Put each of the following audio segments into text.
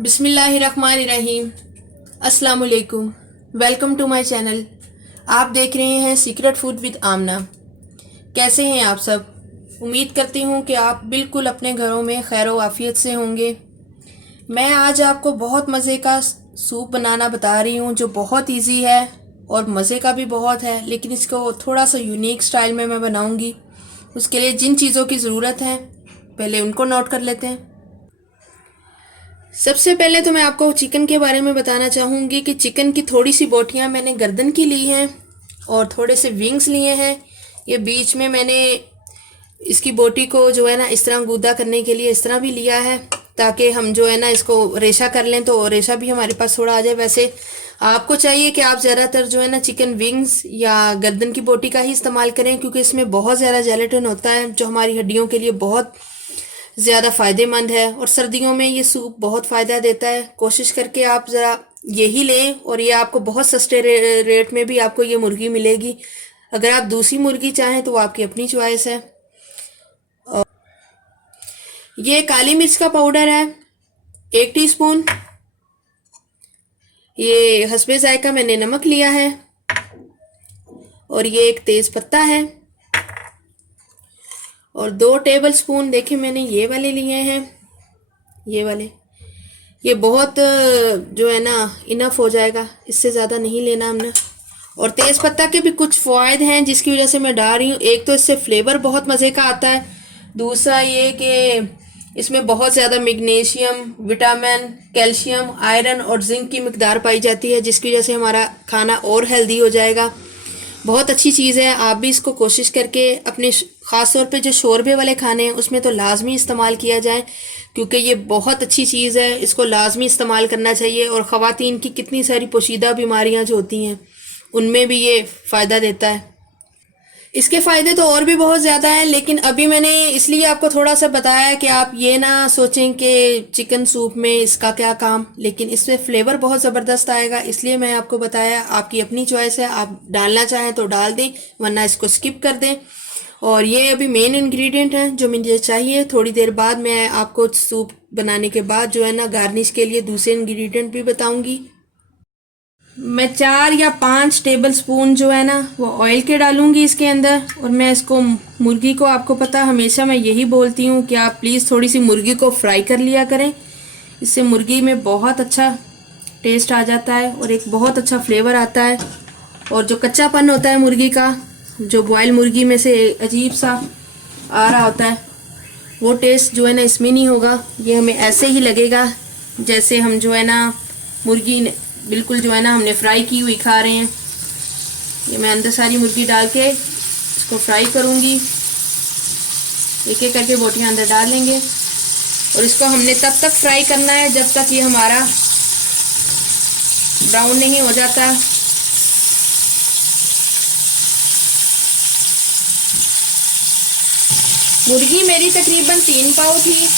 बिस्मिल्लाहिर्रहमानिर्रहीम। अस्सलाम वालेकुम। Welcome to my channel. आप देख रहे हैं सीक्रेट फूड विद आमना। कैसे हैं आप सब? उम्मीद करती हूँ कि आप बिल्कुल अपने घरों में खैर व आफियत से होंगे। मैं आज आपको बहुत मज़े का सूप बनाना बता रही हूँ जो बहुत इजी है और मज़े का भी बहुत है, लेकिन इसको थोड़ा सा यूनिक स्टाइल में मैं बनाऊँगी। उसके लिए जिन चीज़ों की ज़रूरत है पहले उनको नोट कर लेते हैं। सबसे पहले तो मैं आपको चिकन के बारे में बताना चाहूँगी कि चिकन की थोड़ी सी बोटियाँ मैंने गर्दन की ली हैं और थोड़े से विंग्स लिए हैं। ये बीच में मैंने इसकी बोटी को जो है ना इस तरह गूदा करने के लिए इस तरह भी लिया है ताकि हम जो है ना इसको रेशा कर लें तो रेशा भी हमारे पास थोड़ा आ जाए। वैसे आपको चाहिए कि आप ज़्यादातर जो है ना चिकन विंग्स या गर्दन की बोटी का ही इस्तेमाल करें, क्योंकि इसमें बहुत ज़्यादा जेलेटिन होता है जो हमारी हड्डियों के लिए बहुत ज़्यादा फ़ायदेमंद है और सर्दियों में ये सूप बहुत फ़ायदा देता है। कोशिश करके आप ज़रा यही लें और ये आपको बहुत सस्ते रेट में भी आपको ये मुर्गी मिलेगी। अगर आप दूसरी मुर्गी चाहें तो वो आपकी अपनी चॉइस है। और ये काली मिर्च का पाउडर है 1 टीस्पून। ये हस्बे जायका मैंने नमक लिया है और ये एक तेज़ पत्ता है और 2 टेबल स्पून देखिए मैंने ये वाले लिए हैं। ये वाले ये बहुत जो है ना इनफ हो जाएगा, इससे ज़्यादा नहीं लेना हमने। और तेज़ पत्ता के भी कुछ फ़ायदे हैं जिसकी वजह से मैं डाल रही हूँ। एक तो इससे फ्लेवर बहुत मज़े का आता है, दूसरा ये कि इसमें बहुत ज़्यादा मैग्नीशियम, विटामिन, कैल्शियम, आयरन और जिंक की मिकदार पाई जाती है जिसकी वजह से हमारा खाना और हेल्दी हो जाएगा। बहुत अच्छी चीज़ है। आप भी इसको कोशिश करके अपने ख़ास तौर पे जो शोरबे वाले खाने हैं उसमें तो लाजमी इस्तेमाल किया जाए, क्योंकि ये बहुत अच्छी चीज़ है। इसको लाजमी इस्तेमाल करना चाहिए। और ख़वातीन की कितनी सारी पोशीदा बीमारियां जो होती हैं उनमें भी ये फ़ायदा देता है। इसके फ़ायदे तो और भी बहुत ज़्यादा हैं, लेकिन अभी मैंने इसलिए आपको थोड़ा सा बताया कि आप ये ना सोचें कि चिकन सूप में इसका क्या काम, लेकिन इसमें फ्लेवर बहुत ज़बरदस्त आएगा इसलिए मैं आपको बताया। आपकी अपनी चॉइस है, आप डालना चाहें तो डाल दें वरना इसको स्किप कर दें। और ये अभी मेन इंग्रेडिएंट हैं जो मुझे चाहिए। थोड़ी देर बाद मैं आपको सूप बनाने के बाद जो है ना गार्निश के लिए दूसरे इंग्रेडिएंट भी बताऊंगी। मैं 4 या 5 टेबल स्पून जो है ना वो ऑयल के डालूंगी इसके अंदर। और मैं इसको मुर्गी को, आपको पता हमेशा मैं यही बोलती हूँ कि आप प्लीज़ थोड़ी सी मुर्गी को फ्राई कर लिया करें। इससे मुर्गी में बहुत अच्छा टेस्ट आ जाता है और एक बहुत अच्छा फ्लेवर आता है। और जो कच्चापन होता है मुर्गी का, जो बॉयल मुर्गी में से अजीब सा आ रहा होता है, वो टेस्ट जो है ना इसमें नहीं होगा। ये हमें ऐसे ही लगेगा जैसे हम जो है ना मुर्गी बिल्कुल जो है ना हमने फ्राई की हुई खा रहे हैं। ये मैं अंदर सारी मुर्गी डाल के इसको फ्राई करूँगी। एक एक करके बोटियाँ अंदर डाल लेंगे और इसको हमने तब तक फ्राई करना है जब तक ये हमारा ब्राउन नहीं हो जाता। मुर्गी मेरी तकरीबन 3 पाव थी,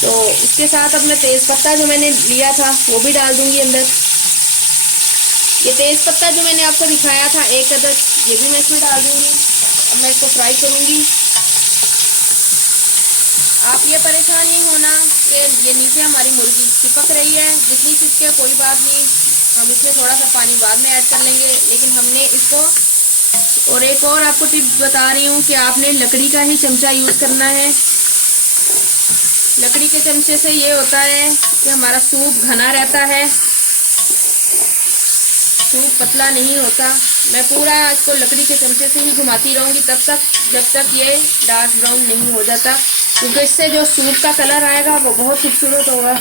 तो इसके साथ अब मैं तेज़पत्ता जो मैंने लिया था वो भी डाल दूंगी अंदर। ये तेज़पत्ता जो मैंने आपको दिखाया था 1 अदद, ये भी मैं इसमें डाल दूंगी। अब मैं इसको फ्राई करूंगी। आप ये परेशान नहीं होना कि ये नीचे हमारी मुर्गी चिपक रही है। जितनी चिपके कोई बात नहीं, हम इसमें थोड़ा सा पानी बाद में ऐड कर लेंगे, लेकिन हमने इसको। और एक और आपको टिप बता रही हूँ कि आपने लकड़ी का ही चमचा यूज़ करना है। लकड़ी के चमचे से ये होता है कि हमारा सूप घना रहता है, सूप पतला नहीं होता। मैं पूरा इसको लकड़ी के चमचे से ही घुमाती रहूँगी तब तक जब तक ये डार्क ब्राउन नहीं हो जाता, क्योंकि इससे जो सूप का कलर आएगा वो बहुत खूबसूरत होगा।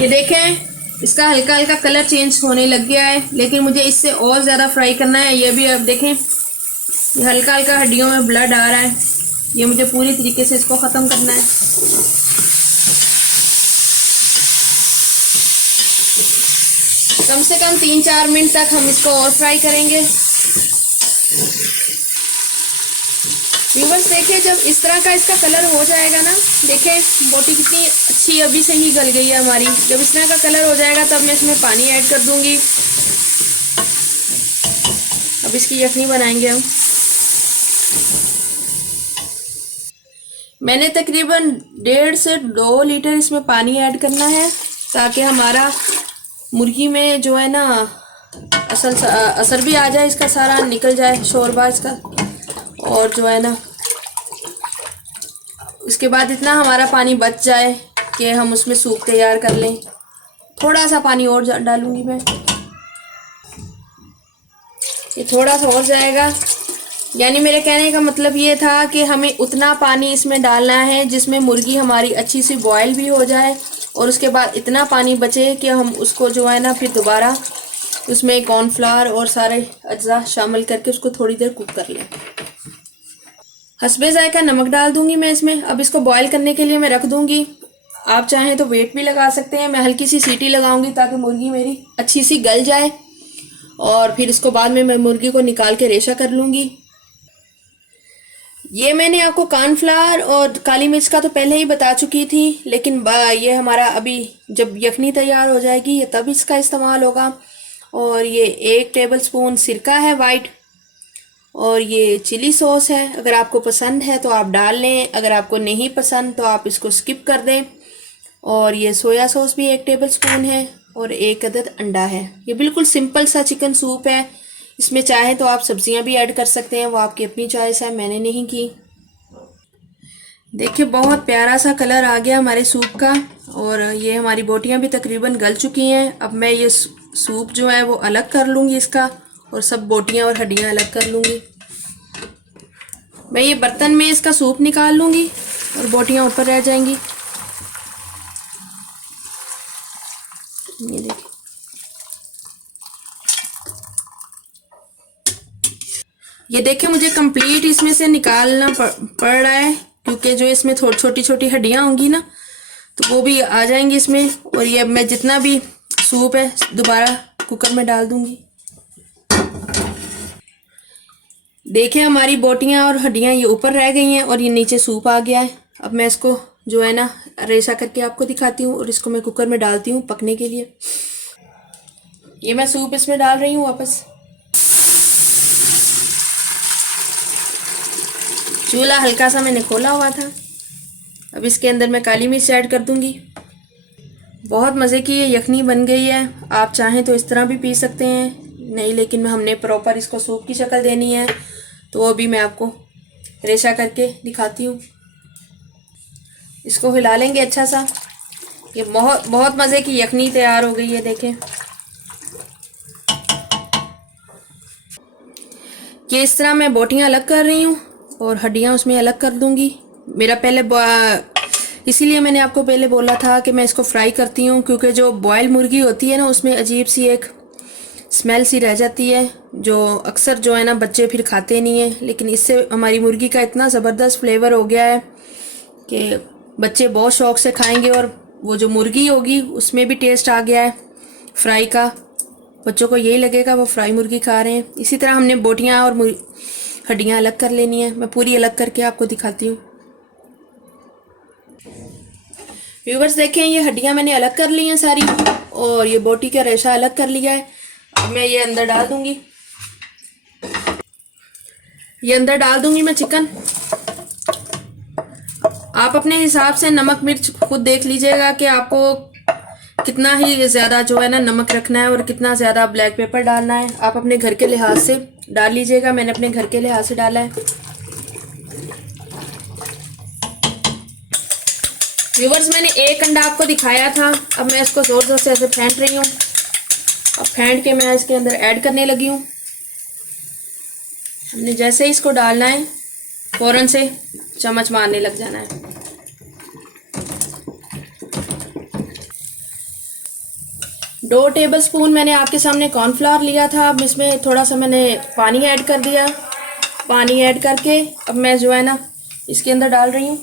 ये देखें इसका हल्का हल्का कलर चेंज होने लग गया है, लेकिन मुझे इससे और ज़्यादा फ्राई करना है। ये भी अब देखें ये हल्का हल्का हड्डियों में ब्लड आ रहा है। ये मुझे पूरी तरीके से इसको ख़त्म करना है। कम से कम 3-4 मिनट तक हम इसको और फ्राई करेंगे। व्यूअर्स देखिए जब इस तरह का इसका कलर हो जाएगा ना, देखें बोटी कितनी अच्छी अभी से ही गल गई है हमारी। जब इस तरह का कलर हो जाएगा तब मैं इसमें पानी ऐड कर दूंगी। अब इसकी यखनी बनाएंगे हम। मैंने तकरीबन 1.5 से 2 लीटर इसमें पानी ऐड करना है, ताकि हमारा मुर्गी में जो है ना असर भी आ जाए, इसका सारा निकल जाए शोरबा इसका। और जो है ना उसके बाद इतना हमारा पानी बच जाए कि हम उसमें सूप तैयार कर लें। थोड़ा सा पानी और डालूंगी मैं, ये थोड़ा सा और जाएगा। यानी मेरे कहने का मतलब ये था कि हमें उतना पानी इसमें डालना है जिसमें मुर्गी हमारी अच्छी सी बॉयल भी हो जाए, और उसके बाद इतना पानी बचे कि हम उसको जो है ना फिर दोबारा उसमें कॉर्नफ्लावर और सारे अज्जा शामिल करके उसको थोड़ी देर कुक कर लें। हस्बे जायका नमक डाल दूंगी मैं इसमें। अब इसको बॉयल करने के लिए मैं रख दूंगी। आप चाहें तो वेट भी लगा सकते हैं। मैं हल्की सी सीटी लगाऊंगी ताकि मुर्गी मेरी अच्छी सी गल जाए, और फिर इसको बाद में मैं मुर्गी को निकाल के रेशा कर लूँगी। ये मैंने आपको कॉर्नफ्लावर और काली मिर्च का तो पहले ही बता चुकी थी, लेकिन ये हमारा अभी जब यखनी तैयार हो जाएगी ये तब इसका इस्तेमाल होगा। और ये 1 टेबलस्पून सिरका है वाइट, और ये चिली सॉस है। अगर आपको पसंद है तो आप डाल लें, अगर आपको नहीं पसंद तो आप इसको स्किप कर दें। और ये सोया सॉस भी 1 टेबलस्पून है, और 1 अदद अंडा है। ये बिल्कुल सिंपल सा चिकन सूप है। इसमें चाहे तो आप सब्जियां भी ऐड कर सकते हैं, वो आपकी अपनी चॉइस है, मैंने नहीं की। देखिए बहुत प्यारा सा कलर आ गया हमारे सूप का, और ये हमारी बोटियां भी तकरीबन गल चुकी हैं। अब मैं ये सूप जो है वो अलग कर लूँगी इसका, और सब बोटियां और हड्डियां अलग कर लूँगी। मैं ये बर्तन में इसका सूप निकाल लूँगी और बोटियां ऊपर रह जाएंगी। ये देखिए, ये देखिए मुझे कंप्लीट इसमें से निकालना पड़ रहा है, क्योंकि जो इसमें थोड़ी छोटी छोटी हड्डियां होंगी ना तो वो भी आ जाएंगी इसमें। और ये मैं जितना भी सूप है दोबारा कुकर में डाल दूंगी। देखें हमारी बोटियां और हड्डियां ये ऊपर रह गई हैं और ये नीचे सूप आ गया है। अब मैं इसको जो है ना रेशा करके आपको दिखाती हूँ, और इसको मैं कुकर में डालती हूँ पकने के लिए। ये मैं सूप इसमें डाल रही हूँ वापस। चूल्हा हल्का सा मैंने खोला हुआ था। अब इसके अंदर मैं काली मिर्च ऐड कर दूंगी। बहुत मज़े की ये यखनी बन गई है। आप चाहें तो इस तरह भी पी सकते हैं, नहीं लेकिन हमने प्रॉपर इसको सूप की शक्ल देनी है, तो वो भी मैं आपको रेशा करके दिखाती हूँ। इसको हिला लेंगे अच्छा सा। ये बहुत मज़े की यखनी तैयार हो गई है। देखें ये इस तरह मैं बोटियां अलग कर रही हूँ और हड्डियां उसमें अलग कर दूंगी। मेरा पहले इसीलिए मैंने आपको पहले बोला था कि मैं इसको फ्राई करती हूँ, क्योंकि जो बॉयल मुर्गी होती है ना उसमें अजीब सी एक स्मेल सी रह जाती है, जो अक्सर जो है ना बच्चे फिर खाते नहीं हैं। लेकिन इससे हमारी मुर्गी का इतना ज़बरदस्त फ्लेवर हो गया है कि बच्चे बहुत शौक़ से खाएंगे, और वो जो मुर्गी होगी उसमें भी टेस्ट आ गया है फ्राई का। बच्चों को यही लगेगा वो फ्राई मुर्गी खा रहे हैं। इसी तरह हमने बोटियाँ और हड्डियाँ अलग कर लेनी है। मैं पूरी अलग करके आपको दिखाती हूँ। व्यूवर्स देखें ये हड्डियाँ मैंने अलग कर ली हैं सारी, और ये बोटी का रेशा अलग कर लिया है। अब मैं ये अंदर डाल दूंगी। ये अंदर डाल दूंगी मैं चिकन। आप अपने हिसाब से नमक मिर्च खुद देख लीजिएगा कि आपको कितना ही ज़्यादा जो है ना नमक रखना है और कितना ज़्यादा ब्लैक पेपर डालना है। आप अपने घर के लिहाज से डाल लीजिएगा। मैंने अपने घर के लिहाज से डाला है। व्यूवर्स मैंने एक अंडा आपको दिखाया था। अब मैं इसको ज़ोर ज़ोर से ऐसे फेंट रही हूँ। अब फेंट के मैं इसके अंदर ऐड करने लगी हूँ। हमने जैसे ही इसको डालना है फ़ौरन से चम्मच मारने लग जाना है। दो टेबलस्पून मैंने आपके सामने कॉर्नफ्लावर लिया था। अब इसमें थोड़ा सा मैंने पानी ऐड कर दिया। पानी ऐड करके अब मैं जो है ना इसके अंदर डाल रही हूँ।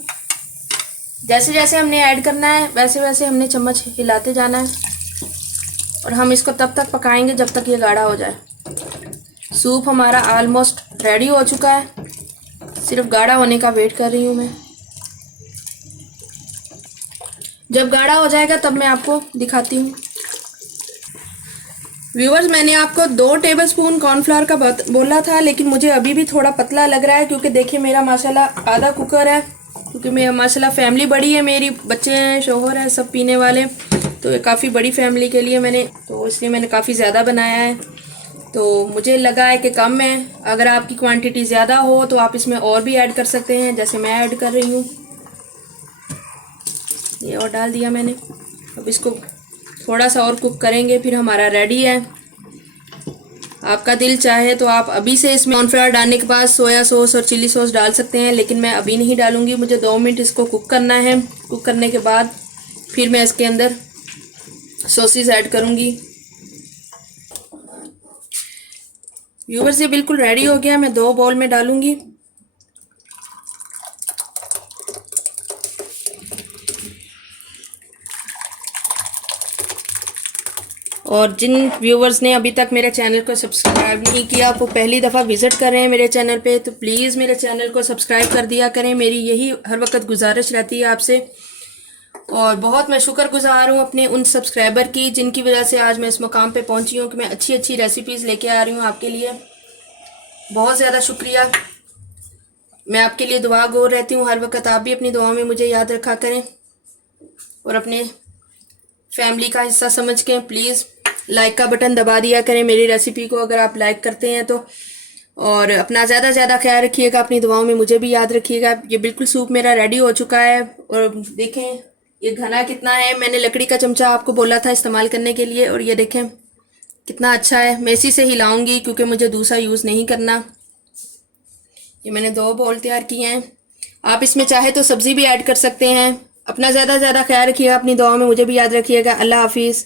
जैसे जैसे हमने ऐड करना है वैसे वैसे हमने चम्मच हिलाते जाना है, और हम इसको तब तक पकाएंगे जब तक ये गाढ़ा हो जाए। सूप हमारा ऑलमोस्ट रेडी हो चुका है, सिर्फ गाढ़ा होने का वेट कर रही हूँ मैं। जब गाढ़ा हो जाएगा तब मैं आपको दिखाती हूँ। व्यूवर्स मैंने आपको 2 टेबलस्पून कॉर्नफ्लावर का बोला था, लेकिन मुझे अभी भी थोड़ा पतला लग रहा है, क्योंकि देखिए मेरा माशाल्लाह आधा कुकर है, क्योंकि क्योंकि मैं माशाल्लाह फैमिली बड़ी है, मेरी बच्चे हैं, शोहर है, सब पीने वाले, तो ये काफ़ी बड़ी फैमिली के लिए मैंने, तो इसलिए मैंने काफ़ी ज़्यादा बनाया है। तो मुझे लगा है कि कम है, अगर आपकी क्वांटिटी ज़्यादा हो तो आप इसमें और भी ऐड कर सकते हैं, जैसे मैं ऐड कर रही हूँ। ये और डाल दिया मैंने। अब इसको थोड़ा सा और कुक करेंगे, फिर हमारा रेडी है। आपका दिल चाहे तो आप अभी से इसमें कॉर्नफ्लावर डालने के बाद सोया सॉस और चिली सॉस डाल सकते हैं, लेकिन मैं अभी नहीं डालूंगी। मुझे 2 मिनट इसको कुक करना है। कुक करने के बाद फिर मैं इसके अंदर सॉसेस ऐड करूंगी। व्यूअर्स, ये बिल्कुल रेडी हो गया। मैं 2 बाउल में डालूंगी। और जिन व्यूवर्स ने अभी तक मेरे चैनल को सब्सक्राइब नहीं किया, वो पहली दफ़ा विज़िट कर रहे हैं मेरे चैनल पे, तो प्लीज़ मेरे चैनल को सब्सक्राइब कर दिया करें। मेरी यही हर वक्त गुजारिश रहती है आपसे। और बहुत मैं शुक्रगुजार हूँ अपने उन सब्सक्राइबर की, जिनकी वजह से आज मैं इस मुकाम पे पहुँची हूँ कि मैं अच्छी अच्छी रेसिपीज़ लेके आ रही हूँ आपके लिए। बहुत ज़्यादा शुक्रिया। मैं आपके लिए दुआ गो रहती हूँ हर वक्त। आप भी अपनी दुआओं में मुझे याद रखा करें और अपने फैमिली का हिस्सा समझ के प्लीज़ लाइक का बटन दबा दिया करें मेरी रेसिपी को, अगर आप लाइक करते हैं तो। और अपना ज़्यादा ज़्यादा ख्याल रखिएगा, अपनी दुआओं में मुझे भी याद रखिएगा। ये बिल्कुल सूप मेरा रेडी हो चुका है। और देखें ये घना कितना है। मैंने लकड़ी का चमचा आपको बोला था इस्तेमाल करने के लिए, और ये देखें कितना अच्छा है। मैं इसी से हिलाऊंगी क्योंकि मुझे दूसरा यूज़ नहीं करना। ये मैंने 2 बाउल तैयार किए हैं। आप इसमें चाहे तो सब्ज़ी भी ऐड कर सकते हैं। अपना ज़्यादा ख्याल रखिएगा, अपनी दुआओं में मुझे भी याद रखिएगा। अल्लाह हाफिज़।